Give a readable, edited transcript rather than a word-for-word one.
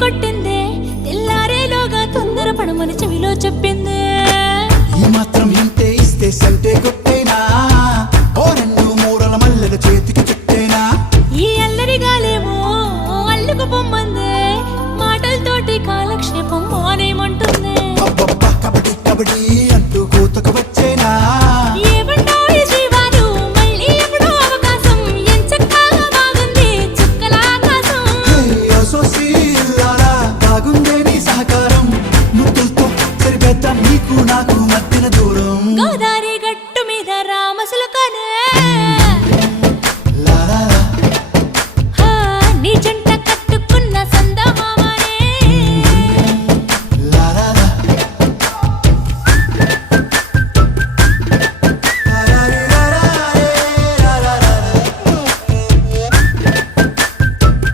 కొట్టిందే తెల్లారేలోగా తొందర పడమని చెవిలో చెప్పిందే ఈ మాత్రం ఇంతే ఇస్తే సంటే కొట్ట